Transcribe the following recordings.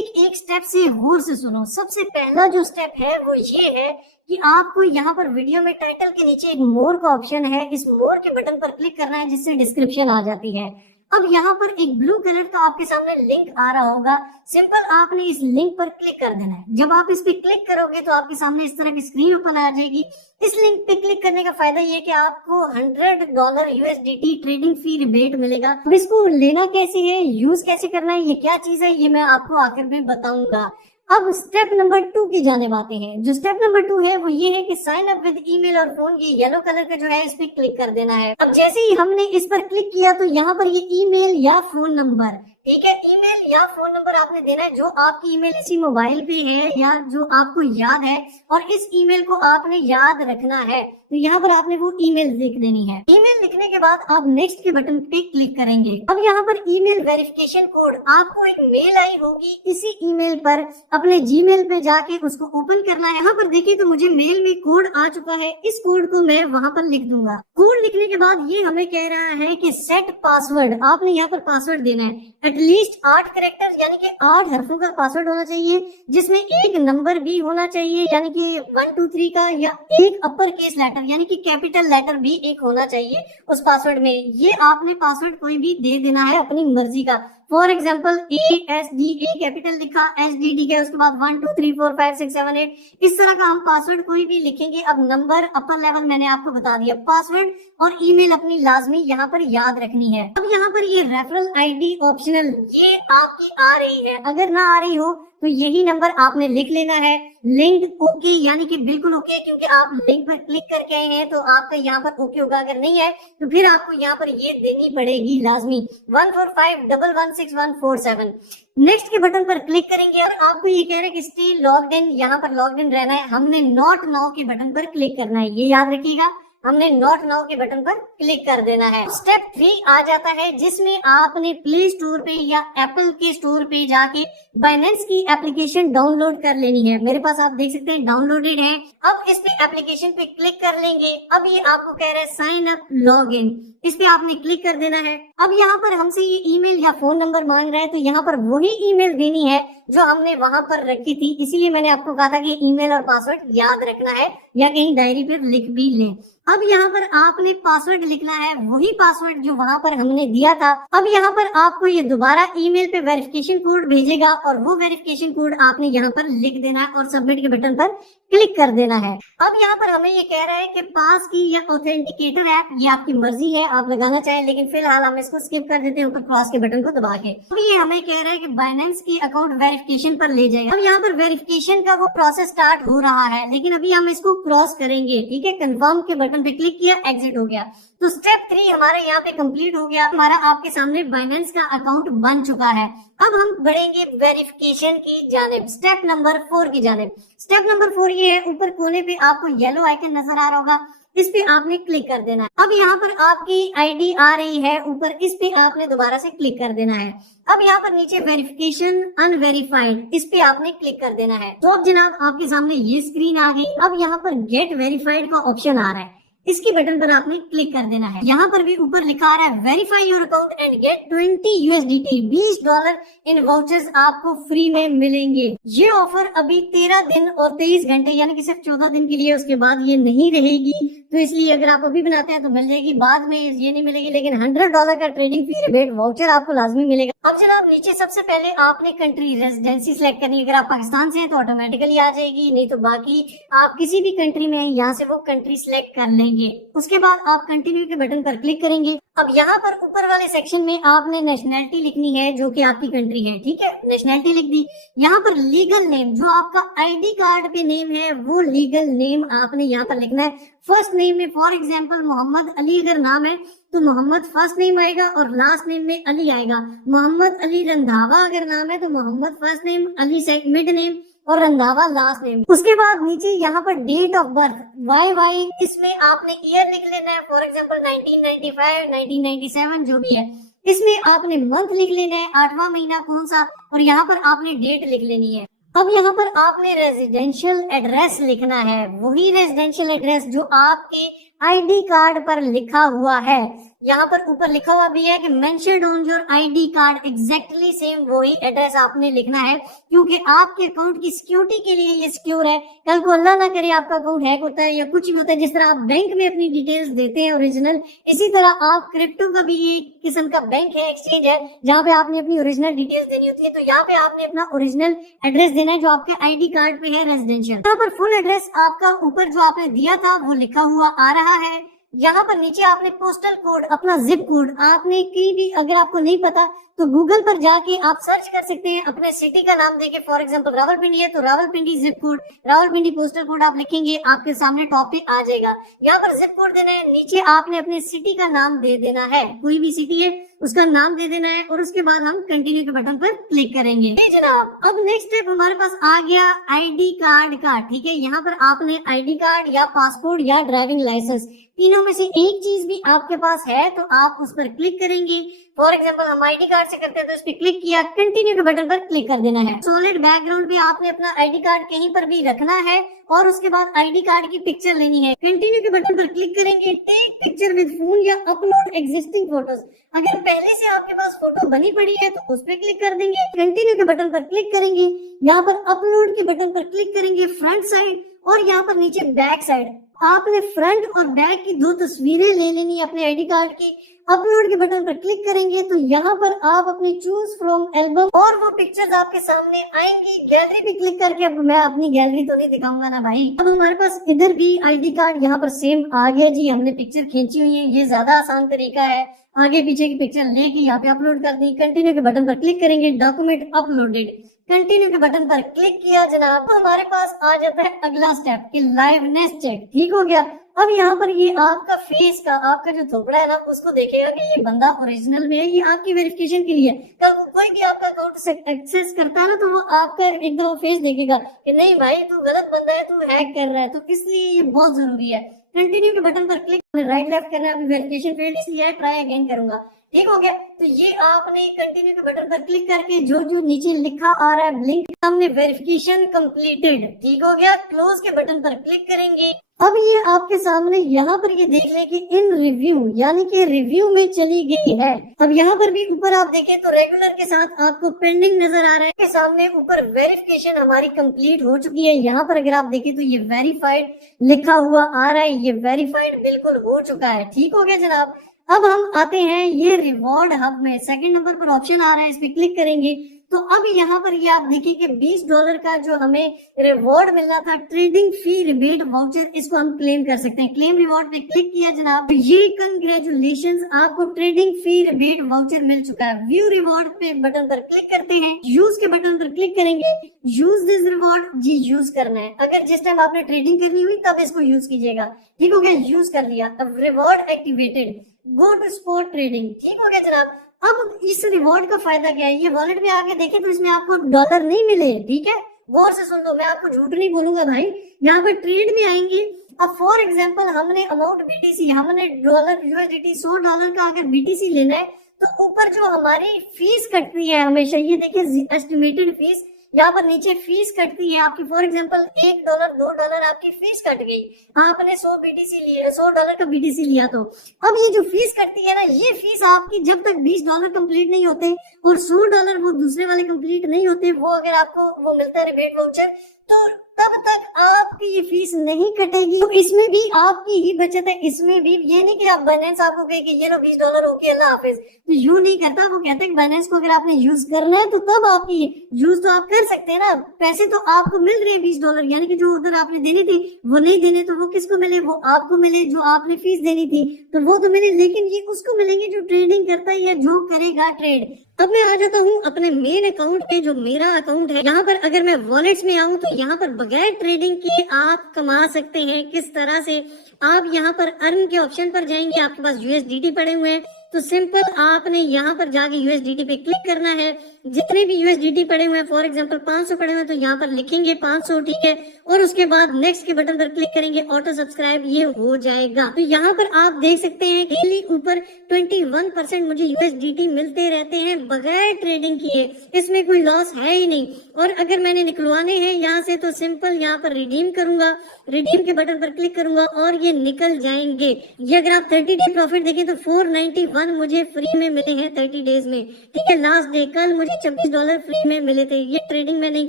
एक एक स्टेप से गौर से सुनो। सबसे पहला जो स्टेप है वो ये है कि आपको यहाँ पर वीडियो में टाइटल के नीचे एक मोर का ऑप्शन है, इस मोर के बटन पर क्लिक करना है जिससे डिस्क्रिप्शन आ जाती है। अब यहाँ पर एक ब्लू कलर का आपके सामने लिंक आ रहा होगा, सिंपल आपने इस लिंक पर क्लिक कर देना है। जब आप इस पे क्लिक करोगे तो आपके सामने इस तरह की स्क्रीन ओपन आ जाएगी। इस लिंक पे क्लिक करने का फायदा ये है कि आपको $100 USDT ट्रेडिंग फी रिबेट मिलेगा। अब इसको लेना कैसे है, यूज कैसे करना है, ये क्या चीज है, ये मैं आपको आखिर में बताऊंगा। अब स्टेप नंबर 2 की जानेब आते हैं। जो स्टेप नंबर 2 है वो ये है कि साइन अप विद ईमेल और फोन, ये येलो कलर का जो है इस पे क्लिक कर देना है। अब जैसे ही हमने इस पर क्लिक किया तो यहाँ पर ये ईमेल या फोन नंबर, ठीक है, ईमेल या फोन नंबर आपने देना है जो आपकी ईमेल इसी मोबाइल पे है या जो आपको याद है, और इस ईमेल को आपने याद रखना है। तो यहाँ पर आपने वो ईमेल लिख देनी है। ईमेल लिखने के बाद आप नेक्स्ट के बटन पे क्लिक करेंगे। अब यहाँ पर ईमेल वेरिफिकेशन कोड, आपको एक मेल आई होगी, इसी ईमेल पर अपने जीमेल पे जाके उसको ओपन करना है। यहाँ पर देखिए तो मुझे मेल में कोड आ चुका है, इस कोड को मैं वहाँ पर लिख दूंगा। कोड लिखने के बाद ये हमें कह रहा है कि सेट पासवर्ड, आपने यहाँ पर पासवर्ड देना है। एटलीस्ट 8 कैरेक्टर्स यानी कि 8 हरफों का पासवर्ड होना चाहिए, जिसमें एक नंबर भी होना चाहिए यानी कि 1 2 3 का, या एक अपर केस लेटर यानी कि कैपिटल लेटर भी एक होना चाहिए उस पासवर्ड में। ये आपने पासवर्ड कोई भी दे देना है अपनी मर्जी का। फॉर एग्जाम्पल ASDA कैपिटल लिखा, SDD के उसके बाद 1 2 3 4 5 6 7 8 इस तरह का हम पासवर्ड कोई भी लिखेंगे। अब नंबर अपर लेवल मैंने आपको बता दिया, पासवर्ड और ईमेल अपनी लाजमी यहाँ पर याद रखनी है। अब यहाँ पर ये रेफरल ID ऑप्शनल, ये आपकी आ रही है, अगर ना आ रही हो तो यही नंबर आपने लिख लेना है। लिंक ओके यानी कि बिल्कुल ओके, क्योंकि आप लिंक पर क्लिक करके आए हैं तो आपका यहाँ पर ओके होगा। अगर नहीं है तो फिर आपको यहाँ पर ये देनी पड़ेगी लाजमी 145116147। नेक्स्ट के बटन पर क्लिक करेंगे और आपको ये कह रहा है कि स्टे लॉग्ड इन, यहाँ पर लॉग्ड इन रहना है। हमने नॉट नाउ के बटन पर क्लिक करना है, ये याद रखिएगा, हमने नॉट नाउ के बटन पर क्लिक कर देना है। स्टेप 3 आ जाता है जिसमें आपने प्ले स्टोर पे या एप्पल के स्टोर पे जाके बाइनेंस की एप्लीकेशन डाउनलोड कर लेनी है। मेरे पास आप देख सकते हैं डाउनलोडेड है। अब इस पे एप्लीकेशन पे क्लिक कर लेंगे। अब ये आपको कह रहा है साइन अप लॉग इन, इस पे आपने क्लिक कर देना है। अब यहाँ पर हमसे ये ईमेल या फोन नंबर मांग रहा है, तो यहाँ पर वही ईमेल देनी है जो हमने वहां पर रखी थी। इसीलिए मैंने आपको कहा था कि ईमेल और पासवर्ड याद रखना है या कहीं डायरी पे लिख भी लें। अब यहाँ पर आपने पासवर्ड लिखना है, वही पासवर्ड जो वहां पर हमने दिया था। अब यहाँ पर आपको ये दोबारा ईमेल पे वेरिफिकेशन कोड भेजेगा और वो वेरिफिकेशन कोड आपने यहाँ पर लिख देना है और सबमिट के बटन पर क्लिक कर देना है। अब यहाँ पर हमें ये कह रहा है कि पास की या ऑथेंटिकेटर ऐप, ये आपकी मर्जी है, आप लगाना चाहें, लेकिन फिलहाल हम इसको स्किप कर देते हैं ऊपर क्रॉस के बटन को दबा के। अब ये हमें कह रहा है कि बाइनेंस की अकाउंट वेरिफिकेशन पर ले जाएगा। अब यहाँ पर वेरिफिकेशन का वो प्रोसेस स्टार्ट हो रहा है, लेकिन अभी हम इसको क्रॉस करेंगे, ठीक है। कंफर्म के बटन पे क्लिक किया, एग्जिट हो गया, तो स्टेप 3 हमारा यहाँ पे कंप्लीट हो गया। हमारा आपके सामने बाइनेंस का अकाउंट बन चुका है। अब हम बढ़ेंगे वेरिफिकेशन की जानिब, स्टेप नंबर 4 की जानिब। स्टेप नंबर 4 ये है, ऊपर कोने पे आपको येलो आइकन नजर आ रहा होगा, इस पे आपने क्लिक कर देना है। अब यहाँ पर आपकी ID आ रही है ऊपर, इस पे आपने दोबारा से क्लिक कर देना है। अब यहाँ पर नीचे वेरिफिकेशन अनवेरिफाइड, इस पे आपने क्लिक कर देना है। तो अब जनाब आपके सामने ये स्क्रीन आ गई। अब यहाँ पर गेट वेरीफाइड का ऑप्शन आ रहा है, इसकी बटन पर आपने क्लिक कर देना है। यहाँ पर भी ऊपर लिखा आ रहा है verify your account and get 20 USDT, $20 in vouchers आपको फ्री में मिलेंगे। ये ऑफर अभी 13 दिन और 23 घंटे यानी कि सिर्फ 14 दिन के लिए, उसके बाद ये नहीं रहेगी। तो इसलिए अगर आप अभी बनाते हैं तो मिल जाएगी, बाद में ये नहीं मिलेगी, लेकिन $100 का ट्रेडिंग फी रिबेट वाउचर आपको लाजमी मिलेगा। अब जनाब नीचे सबसे पहले आपने कंट्री रेजिडेंसी सिलेक्ट करनी है। अगर आप पाकिस्तान से हैं तो ऑटोमेटिकली आ जाएगी, नहीं तो बाकी आप किसी भी कंट्री में हैं यहाँ से वो कंट्री सिलेक्ट कर लेंगे। उसके बाद आप कंटिन्यू के बटन पर क्लिक करेंगे। अब यहाँ पर ऊपर वाले सेक्शन में आपने नेशनैलिटी लिखनी है जो कि आपकी कंट्री है, ठीक है, नेशनैलिटी लिख दी। यहाँ पर लीगल नेम, जो आपका ID कार्ड पे नेम है वो लीगल नेम आपने यहाँ पर लिखना है। फर्स्ट नेम में फॉर एग्जाम्पल मोहम्मद अली अगर नाम है तो मोहम्मद फर्स्ट नेम आएगा और लास्ट नेम में अली आएगा। मोहम्मद अली रंधावा अगर नाम है तो Mohammad first name, Ali mid name और रंधावा लास्ट नेम। उसके बाद नीचे यहाँ पर डेट ऑफ बर्थ YY, इसमें आपने ईयर लिख लेना है, फॉर एग्जाम्पल 1995, 1997 जो भी है। इसमें आपने मंथ लिख लेना है, 8वां महीना कौन सा, और यहाँ पर आपने डेट लिख लेनी है। अब यहाँ पर आपने रेजिडेंशियल एड्रेस लिखना है, वही रेजिडेंशियल एड्रेस जो आपके ID कार्ड पर लिखा हुआ है। यहाँ पर ऊपर लिखा हुआ भी है कि mentioned on your ID card, exactly same वही एड्रेस आपने लिखना है, क्योंकि आपके अकाउंट की सिक्योरिटी के लिए ये सिक्योर है। कल को अल्लाह ना करे आपका अकाउंट हैक होता है या कुछ भी होता है, जिस तरह आप बैंक में अपनी डिटेल्स देते हैं ओरिजिनल, इसी तरह आप क्रिप्टो का भी ये किस्म का बैंक है, एक्सचेंज है, जहाँ पे आपने अपनी ओरिजिनल डिटेल्स देनी होती है। तो यहाँ पे आपने अपना ओरिजिनल एड्रेस देना है जो आपके आईडी कार्ड पे है रेजिडेंशियल। यहाँ पर फुल एड्रेस आपका ऊपर जो आपने दिया था वो लिखा हुआ आ रहा है। यहाँ पर नीचे आपने पोस्टल कोड, अपना जिप कोड, आपने कहीं भी अगर आपको नहीं पता तो गूगल पर जाके आप सर्च कर सकते हैं, अपने सिटी का नाम देके, फॉर एग्जांपल रावलपिंडी है तो Rawalpindi zip code, Rawalpindi postal code आप लिखेंगे, आपके सामने टॉप पे आ जाएगा। यहाँ पर जिप कोड देना है, नीचे आपने अपने सिटी का नाम दे देना है, कोई भी सिटी है उसका नाम दे देना है, और उसके बाद हम कंटिन्यू के बटन पर क्लिक करेंगे। जनाब अब नेक्स्ट स्टेप हमारे पास आ गया आईडी कार्ड का। ठीक है, यहाँ पर आपने आईडी कार्ड या पासपोर्ट या ड्राइविंग लाइसेंस, तीनों में से एक चीज भी आपके पास है तो आप उस पर क्लिक करेंगे। फॉर एग्जांपल हम आईडी कार्ड से करते हैं तो इस पर क्लिक किया, कंटिन्यू के बटन पर क्लिक कर देना है। सॉलिड बैकग्राउंड भी आपने अपना आईडी कार्ड कहीं पर भी रखना है और उसके बाद आईडी कार्ड की पिक्चर लेनी है। कंटिन्यू के बटन पर क्लिक करेंगे, टेक पिक्चर विद फोन या अपलोड एग्जिस्टिंग फोटोज, अगर पहले से आपके पास फोटो बनी पड़ी है तो उस पर क्लिक कर देंगे। कंटिन्यू के बटन पर क्लिक करेंगे, यहाँ पर अपलोड के बटन पर क्लिक करेंगे फ्रंट साइड और यहाँ पर नीचे बैक साइड। आपने फ्रंट और बैक की दो तस्वीरें ले लेनी है अपने आईडी कार्ड की। अपलोड के बटन पर क्लिक करेंगे तो यहाँ पर आप अपनी चूज फ्रॉम एल्बम और वो पिक्चर्स आपके सामने आएंगी। गैलरी पे क्लिक करके, अब मैं अपनी गैलरी तो नहीं दिखाऊंगा ना भाई। अब हमारे पास इधर भी आईडी कार्ड यहाँ पर सेम आ गया जी, हमने पिक्चर खींची हुई है, ये ज्यादा आसान तरीका है। आगे पीछे की पिक्चर लेके यहाँ पे अपलोड कर दी। कंटिन्यू के बटन पर क्लिक करेंगे, डॉक्यूमेंट अपलोडेड, कंटिन्यू के बटन पर क्लिक किया जनाब, तो हमारे पास आ जाता है अगला स्टेप कि लाइवनेस चेक। ठीक हो गया। अब यहाँ पर ये आपका फेस का, आपका जो थोपड़ा है ना, उसको देखेगा कि ये बंदा ओरिजिनल में है, ये आपकी वेरिफिकेशन के लिए। कल कोई भी आपका अकाउंट एक्सेस करता है ना तो वो आपका एक दफा फेस देखेगा कि नहीं भाई तू गलत बंदा है, तू हैक कर रहा है, तो इसलिए ये बहुत जरूरी है। कंटिन्यू के बटन पर क्लिक, राइट लेफ्ट करना है, वेरिफिकेशन फेल्ड इसलिए ट्राई अगेन करूंगा। ठीक हो गया। तो ये आपने कंटिन्यू के बटन पर क्लिक करके जो जो नीचे लिखा आ रहा है लिंक, हमने वेरिफिकेशन कंप्लीटेड। ठीक हो गया। क्लोज के बटन पर क्लिक करेंगे। अब ये आपके सामने यहाँ पर ये देख लें कि इन रिव्यू यानी कि रिव्यू में चली गई है। अब यहाँ पर भी ऊपर आप देखें तो रेगुलर के साथ आपको पेंडिंग नजर आ रहा है। के सामने ऊपर वेरिफिकेशन हमारी कंप्लीट हो चुकी है। यहाँ पर अगर आप देखें तो ये वेरीफाइड लिखा हुआ आ रहा है, ये वेरीफाइड बिल्कुल हो चुका है। ठीक हो गया जनाब। अब हम आते हैं ये रिवॉर्ड हब में, सेकंड नंबर पर ऑप्शन आ रहा है, इस पे क्लिक करेंगे तो अब यहाँ पर ये आप देखिए कि $20 का जो हमें रिवॉर्ड मिलना था, ट्रेडिंग फी रिबेट वाउचर, इसको हम क्लेम कर सकते हैं। क्लेम रिवॉर्ड पे क्लिक किया जनाब, ये कंग्रेचुलेशंस, आपको ट्रेडिंग फी रिबेट वाउचर मिल चुका है। व्यू रिवॉर्ड पे बटन पर क्लिक करते हैं, यूज के बटन पर क्लिक करेंगे, यूज दिस रिवॉर्ड, जी यूज करना है। अगर जिस टाइम आपने ट्रेडिंग करनी हुई तब इसको यूज कीजिएगा। ठीक हो गया, यूज कर लिया। अब reward activated, go to spot trading. ठीक हो गया जनाब। अब इस रिवॉर्ड का फायदा क्या है, ये वॉलेट में आके देखे तो इसमें आपको डॉलर नहीं मिले। ठीक है, गौर से सुन लो, मैं आपको झूठ नहीं बोलूंगा भाई। यहाँ पर ट्रेड में आएंगे, अब फॉर एग्जांपल हमने अमाउंट BTC, हमने डॉलर USDT $100 का अगर BTC लेना है तो ऊपर जो हमारी फीस कटती है हमेशा, ये देखिए एस्टिमेटेड फीस, यहाँ पर नीचे फीस कटती है आपकी। फॉर एग्जांपल $1 $2 आपकी फीस कट गई, आपने 100 BTC लिए, $100 का BTC लिया, तो अब ये जो फीस कटती है ना, ये फीस आपकी जब तक $20 कंप्लीट नहीं होते और $100 वो दूसरे वाले कंप्लीट नहीं होते, वो अगर आपको वो मिलता है रिबेट वाउचर, तो तब तक आपकी ये फीस नहीं कटेगी। तो इसमें भी आपकी ही बचत है। इसमें भी ये नहीं कि आप बाइनेंस आपको कहे कि ये लो $20 ओके अल्लाह हाफिज, तो यू नहीं करता। वो कहते हैं बाइनेंस को अगर आपने यूज करना है तो तब आपकी यूज तो आप कर सकते हैं ना, पैसे तो आपको मिल रहे हैं $20, यानी कि जो उधर आपने देनी थी वो नहीं देने, तो वो किसको मिले, वो आपको मिले। जो आपने फीस देनी थी तो वो तो मिले, लेकिन ये उसको मिलेंगे जो ट्रेडिंग करता है या जो करेगा ट्रेड। अब मैं आ जाता हूँ अपने मेन अकाउंट पे, जो मेरा अकाउंट है। यहाँ पर अगर मैं वॉलेट्स में आऊँ तो यहाँ पर बगैर ट्रेडिंग के आप कमा सकते हैं। किस तरह से, आप यहाँ पर अर्न के ऑप्शन पर जाएंगे, आपके पास USDT पड़े हुए हैं तो सिंपल आपने यहाँ पर जाके USDT पे क्लिक करना है। जितने भी यूएसडीटी पड़े हुए हैं, फॉर एग्जांपल 500 पड़े हुए हैं तो यहाँ पर लिखेंगे 500, ठीक है, और उसके बाद नेक्स्ट के बटन पर क्लिक करेंगे, ऑटो सब्सक्राइब ये हो जाएगा। तो यहाँ पर आप देख सकते हैं डेली ऊपर 21% मुझे यूएसडीटी मिलते रहते हैं बगैर ट्रेडिंग किए, इसमें कोई लॉस है ही नहीं। और अगर मैंने निकलवाने हैं यहाँ से तो सिंपल यहाँ पर रिडीम करूंगा, रिडीम के बटन पर क्लिक करूंगा और ये निकल जाएंगे। ये अगर आप 30 डे प्रॉफिट देखें तो 491 मुझे फ्री में मिले हैं 30 डेज में, ठीक है। लास्ट डे कल मुझे $26 फ्री में मिले थे। ये ट्रेडिंग में नहीं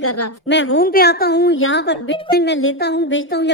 कर रहा, मैं होम पे आता हूँ, यहाँ पर बिटकॉइन में लेता हूँ, बेचता हूँ या